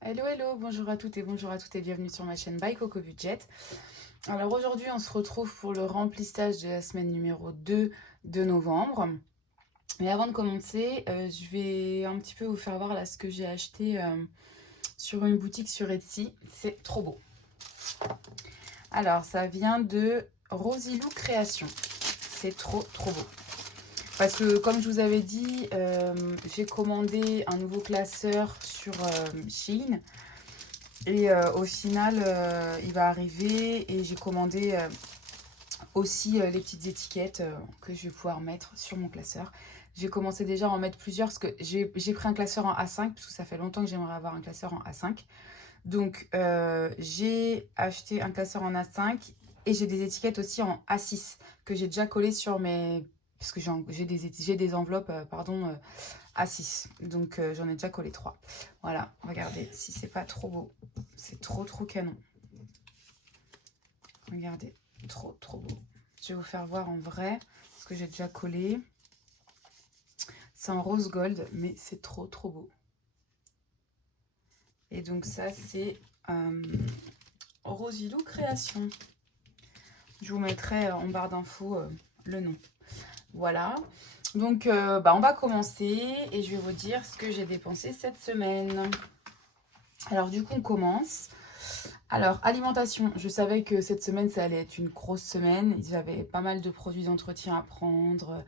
Hello, bonjour à toutes et bonjour à toutes et bienvenue sur ma chaîne By Coco Budget. Alors aujourd'hui on se retrouve pour le remplissage de la semaine numéro 2 de novembre. Mais avant de commencer, je vais un petit peu vous faire voir là ce que j'ai acheté sur une boutique sur Etsy. C'est trop beau. Alors ça vient de Rosilou Création. C'est trop beau. Parce que comme je vous avais dit, j'ai commandé un nouveau classeur sur Shein. Et au final, il va arriver et j'ai commandé aussi les petites étiquettes que je vais pouvoir mettre sur mon classeur. J'ai commencé déjà à en mettre plusieurs parce que j'ai pris un classeur en A5 parce que ça fait longtemps que j'aimerais avoir un classeur en A5. Donc j'ai acheté un classeur en A5 et j'ai des étiquettes aussi en A6 que j'ai déjà collées sur mes... Parce que j'ai des enveloppes A6. Donc j'en ai déjà collé 3. Voilà, regardez si c'est pas trop beau. C'est trop canon. Regardez, trop beau. Je vais vous faire voir en vrai ce que j'ai déjà collé. C'est en rose gold, mais c'est trop beau. Et donc ça, c'est Rosilou Création. Je vous mettrai en barre d'infos le nom. Voilà. Donc, on va commencer et je vais vous dire ce que j'ai dépensé cette semaine. Alors, du coup, on commence. Alors, alimentation. Je savais que cette semaine, ça allait être une grosse semaine. J'avais pas mal de produits d'entretien à prendre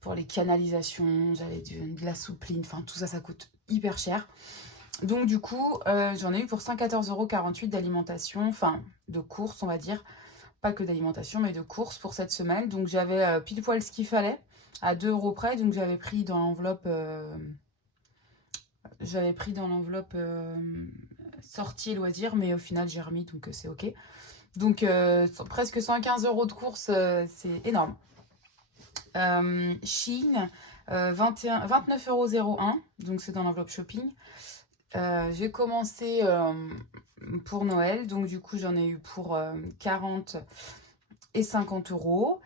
pour les canalisations. J'avais de la soupline. Enfin, tout ça, ça coûte hyper cher. Donc, du coup, j'en ai eu pour 114,48 € d'alimentation. Enfin, de courses, on va dire. Pas que d'alimentation, mais de courses pour cette semaine. Donc, j'avais pile poil ce qu'il fallait à 2 € près. Donc, j'avais pris dans l'enveloppe... sortie et loisirs, mais au final j'ai remis, donc c'est ok. Donc presque 115 € de course, c'est énorme. Shein, 29,01 €, donc c'est dans l'enveloppe shopping. J'ai commencé pour Noël, donc du coup j'en ai eu pour 40 et 50 €.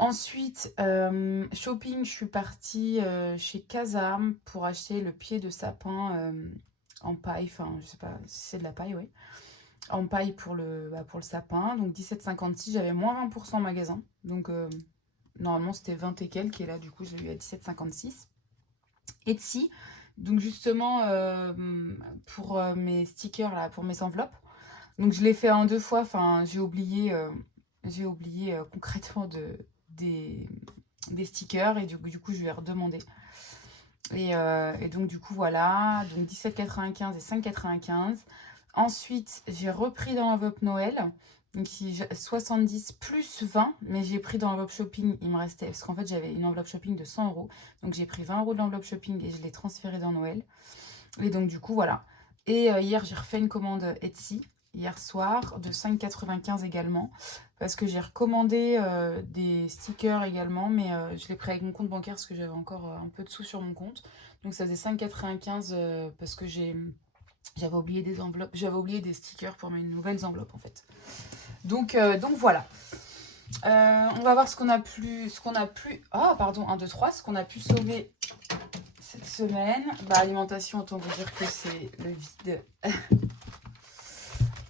Ensuite, shopping, je suis partie chez Casa pour acheter le pied de sapin en paille, enfin je sais pas si c'est de la paille, oui. En paille pour le sapin, donc 17,56, j'avais moins 20% en magasin, donc normalement c'était 20 et quelques, et là du coup je l'ai eu à 17,56. Etsy, donc justement pour mes stickers là, pour mes enveloppes, donc je l'ai fait en 2 fois, enfin j'ai oublié concrètement des stickers et du coup je lui ai redemandé. Et donc du coup voilà, donc 17,95 et 5,95. Ensuite j'ai repris dans l'enveloppe Noël, donc 70 plus 20, mais j'ai pris dans l'enveloppe shopping, il me restait, parce qu'en fait j'avais une enveloppe shopping de 100 €, donc j'ai pris 20 € de l'enveloppe shopping et je l'ai transféré dans Noël. Et donc du coup voilà. Et hier j'ai refait une commande Etsy, hier soir, de 5,95 également, parce que j'ai recommandé des stickers également, mais je l'ai pris avec mon compte bancaire parce que j'avais encore un peu de sous sur mon compte. Donc ça faisait 5,95 parce que j'avais oublié des enveloppes, j'avais oublié des stickers pour mes nouvelles enveloppes en fait. Donc voilà. On va voir ce qu'on a pu, ce qu'on a pu sauver cette semaine. Alimentation, autant vous dire que c'est le vide.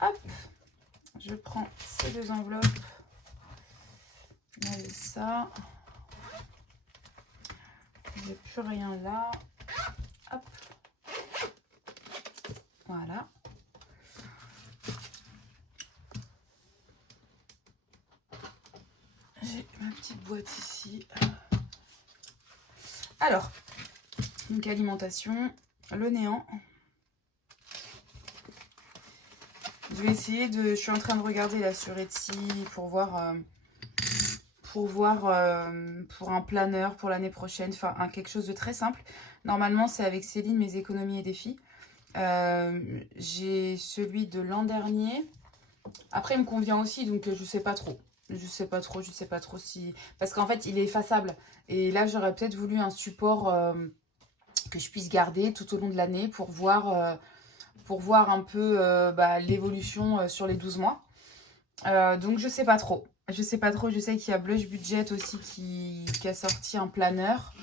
Hop, je prends ces 2 enveloppes. Allez, ça. J'ai plus rien là. Hop. Voilà. J'ai ma petite boîte ici. Alors, donc alimentation, le néant. Je vais essayer de... Je suis en train de regarder là sur Etsy pour voir pour un planeur pour l'année prochaine, enfin quelque chose de très simple. Normalement c'est avec Céline, mes économies et défis. J'ai celui de l'an dernier. Après il me convient aussi, donc je sais pas trop. Je sais pas trop si... Parce qu'en fait il est effaçable. Et là j'aurais peut-être voulu un support que je puisse garder tout au long de l'année pour voir un peu l'évolution sur les 12 mois. Donc je sais pas trop. Je sais pas trop, je sais qu'il y a Blush Budget aussi qui a sorti un planeur.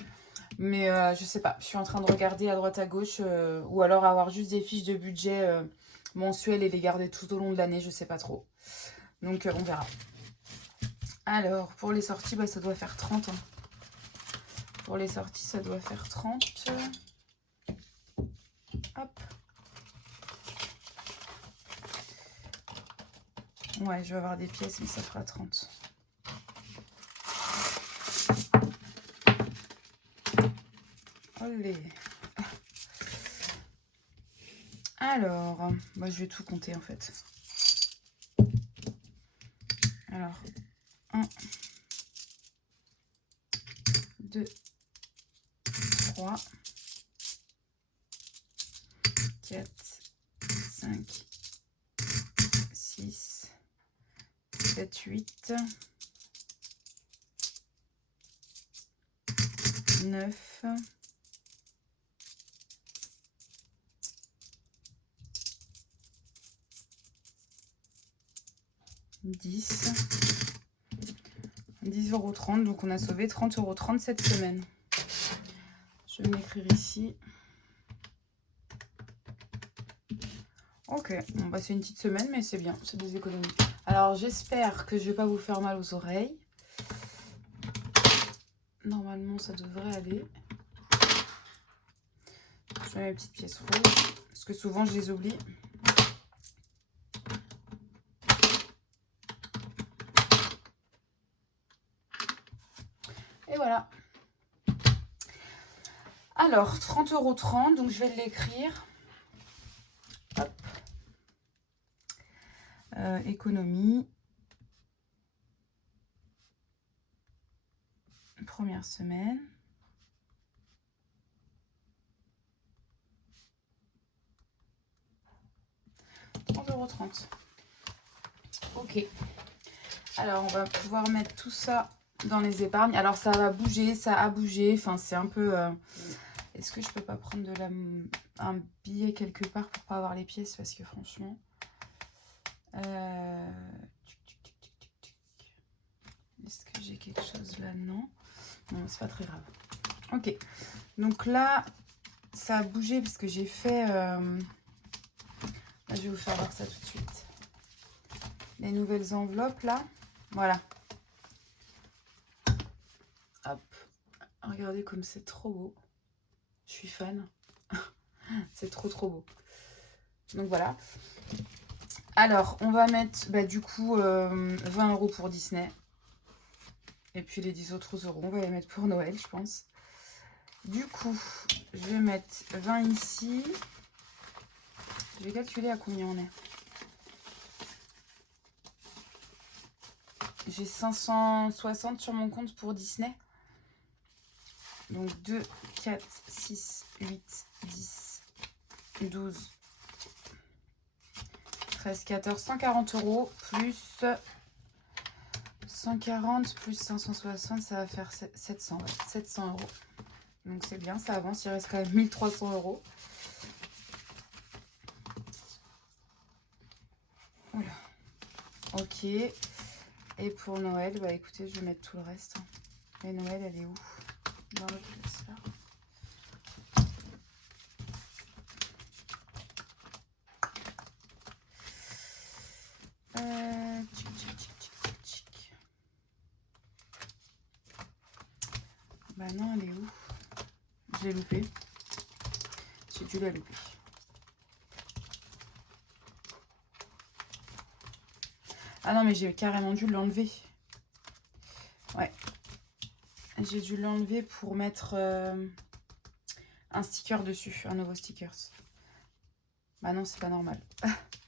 Mais je sais pas, je suis en train de regarder à droite à gauche. Ou alors avoir juste des fiches de budget mensuelles et les garder tout au long de l'année, je sais pas trop. Donc on verra. Alors, pour les sorties, bah, ça doit faire 30. Hein. Pour les sorties, ça doit faire 30. Hop. Ouais, je vais avoir des pièces, mais ça fera 30. Olé. Alors, moi je vais tout compter en fait. Alors, 1, 2, 3, 4, 5, 6, 7, 8, 9, 10, 10,30 €. Donc on a sauvé 30,30 € cette semaine. Je vais m'écrire ici. Ok, bon bah c'est une petite semaine, mais c'est bien, c'est des économies. Alors j'espère que je vais pas vous faire mal aux oreilles. Normalement ça devrait aller. Je mets mes petites pièces rouges, parce que souvent je les oublie. Et voilà. Alors, 30,30 €, donc je vais l'écrire. Hop. Économie. Première semaine. €30. Ok. Alors, on va pouvoir mettre tout ça dans les épargnes. Alors, ça va bouger, ça a bougé. Enfin, c'est un peu... Est-ce que je peux pas prendre un billet quelque part pour pas avoir les pièces? Parce que franchement... Est-ce que j'ai quelque chose là? Non. Non, c'est pas très grave. Ok. Donc là, ça a bougé parce que j'ai fait... Je vais vous faire voir ça tout de suite. Les nouvelles enveloppes là. Voilà. Hop. Regardez comme c'est trop beau. Je suis fan. C'est trop beau. Donc voilà. Alors, on va mettre du coup 20 € pour Disney. Et puis les 10 autres euros, on va les mettre pour Noël, je pense. Du coup, je vais mettre 20 ici. Je vais calculer à combien on est. J'ai 560 sur mon compte pour Disney. Donc 2, 4, 6, 8, 10, 12, 13, 14, 140 € plus 140 plus 560, ça va faire 700, ouais, 700 €. Donc c'est bien, ça avance, il reste quand même 1300 €. Voilà. Ok. Et pour Noël, bah écoutez, je vais mettre tout le reste. Et Noël, elle est où? Dans l'autre place là. Bah non, elle est où? Je l'ai loupée. J'ai dû la louper. Ah non, mais j'ai carrément dû l'enlever. Ouais. J'ai dû l'enlever pour mettre un sticker dessus, un nouveau sticker. Bah non, c'est pas normal.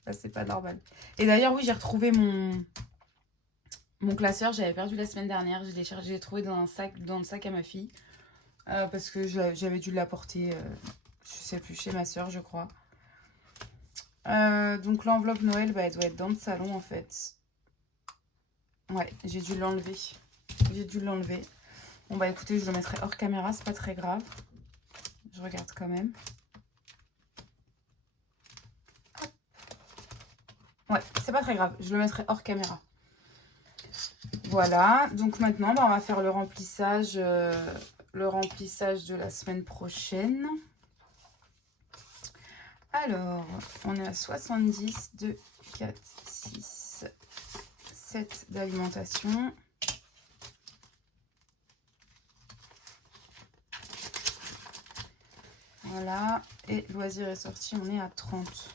Là, c'est pas normal. Et d'ailleurs, oui, j'ai retrouvé mon classeur. J'avais perdu la semaine dernière. Je l'ai trouvé dans le sac à ma fille. Parce que j'avais dû l'apporter, je sais plus, chez ma soeur, je crois. Donc l'enveloppe Noël, bah, elle doit être dans le salon, en fait. Ouais, j'ai dû l'enlever. Bon, bah écoutez, je le mettrai hors caméra, c'est pas très grave. Je regarde quand même. Ouais, c'est pas très grave, je le mettrai hors caméra. Voilà, donc maintenant, on va faire le remplissage de la semaine prochaine. Alors, on est à 70 de 4, 6, 7 d'alimentation. Voilà, et loisirs et sorties, on est à 30.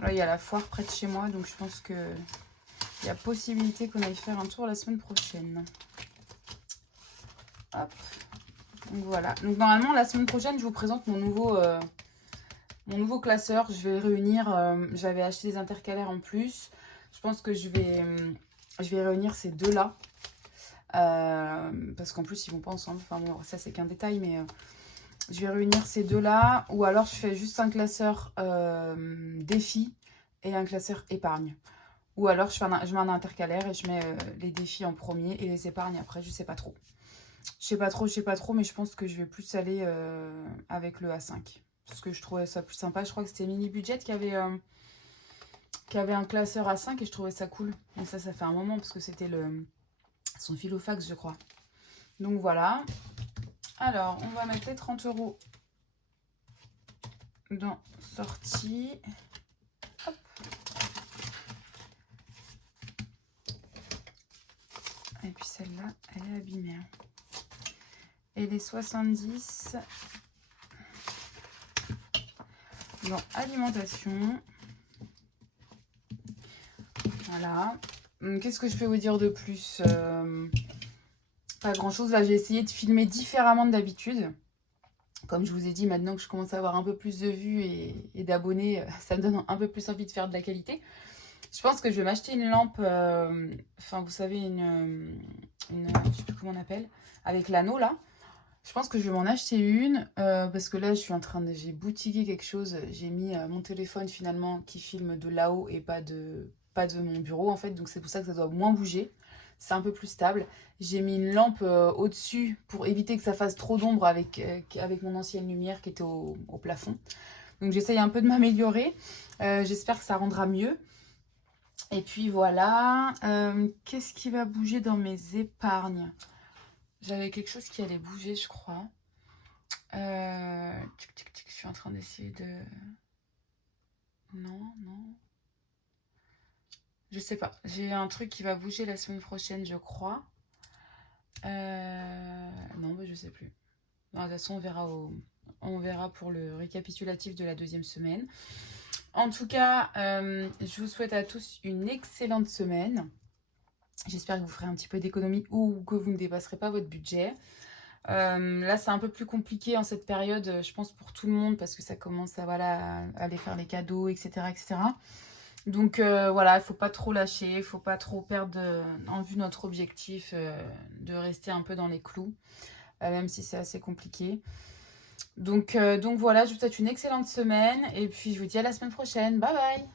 Là, il y a la foire près de chez moi, donc je pense que il y a possibilité qu'on aille faire un tour la semaine prochaine. Hop. Donc voilà. Donc normalement, la semaine prochaine, je vous présente mon nouveau classeur. Je vais réunir, j'avais acheté des intercalaires en plus. Je pense que je vais réunir ces deux-là. Parce qu'en plus, ils vont pas ensemble. Enfin bon, ça c'est qu'un détail, mais je vais réunir ces deux-là. Ou alors, je fais juste un classeur défi et un classeur épargne. Ou alors, je mets un intercalaire et je mets les défis en premier et les épargnes après. Je sais pas trop. Je sais pas trop, mais je pense que je vais plus aller avec le A5. Parce que je trouvais ça plus sympa. Je crois que c'était Mini Budget qui avait un classeur A5 et je trouvais ça cool. Et ça fait un moment parce que c'était son Filofax, je crois. Donc voilà. Alors, on va mettre les 30 € dans sortie. Hop. Et puis celle-là, elle est abîmée. Et les 70 dans alimentation. Voilà. Qu'est-ce que je peux vous dire de plus? Pas grand-chose. Là, j'ai essayé de filmer différemment d'habitude. Comme je vous ai dit, maintenant que je commence à avoir un peu plus de vues et d'abonnés, ça me donne un peu plus envie de faire de la qualité. Je pense que je vais m'acheter une lampe, enfin vous savez, je sais plus comment on appelle, avec l'anneau là. Je pense que je vais m'en acheter une parce que là j'ai boutiqué quelque chose. J'ai mis mon téléphone finalement qui filme de là-haut et pas de mon bureau en fait. Donc c'est pour ça que ça doit moins bouger. C'est un peu plus stable. J'ai mis une lampe au-dessus pour éviter que ça fasse trop d'ombre avec mon ancienne lumière qui était au plafond. Donc j'essaye un peu de m'améliorer. J'espère que ça rendra mieux. Et puis voilà. Qu'est-ce qui va bouger dans mes épargnes? J'avais quelque chose qui allait bouger, je crois. Je suis en train d'essayer de... Non. Je sais pas. J'ai un truc qui va bouger la semaine prochaine, je crois. Non, je sais plus. Non, de toute façon, on verra pour le récapitulatif de la deuxième semaine. En tout cas, je vous souhaite à tous une excellente semaine. J'espère que vous ferez un petit peu d'économie ou que vous ne dépasserez pas votre budget. Là, c'est un peu plus compliqué en cette période, je pense, pour tout le monde, parce que ça commence à aller faire les cadeaux, etc. Donc voilà, il ne faut pas trop lâcher, il ne faut pas trop perdre en vue notre objectif de rester un peu dans les clous, même si c'est assez compliqué. Donc voilà, je vous souhaite une excellente semaine et puis je vous dis à la semaine prochaine. Bye bye!